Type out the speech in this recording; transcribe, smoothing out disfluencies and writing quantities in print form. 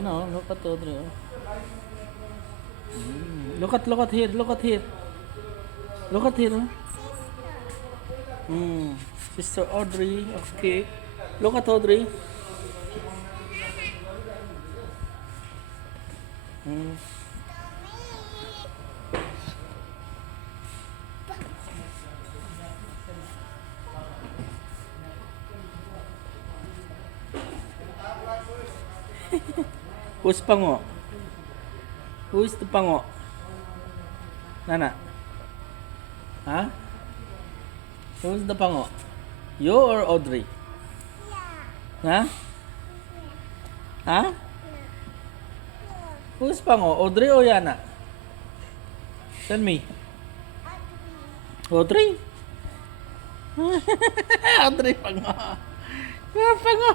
Yan oh, look at Audrey. Oh. Look at here, look at here. Look at here. Oh. Sister Audrey, okay. Look at Audrey. Who's Pango? Who is the Pango? Nana? Huh? Who's the Pango? You or Audrey? Huh? Huh? Who's Pango? Audrey or Yana? Tell me. Audrey? Audrey Pango. Pango.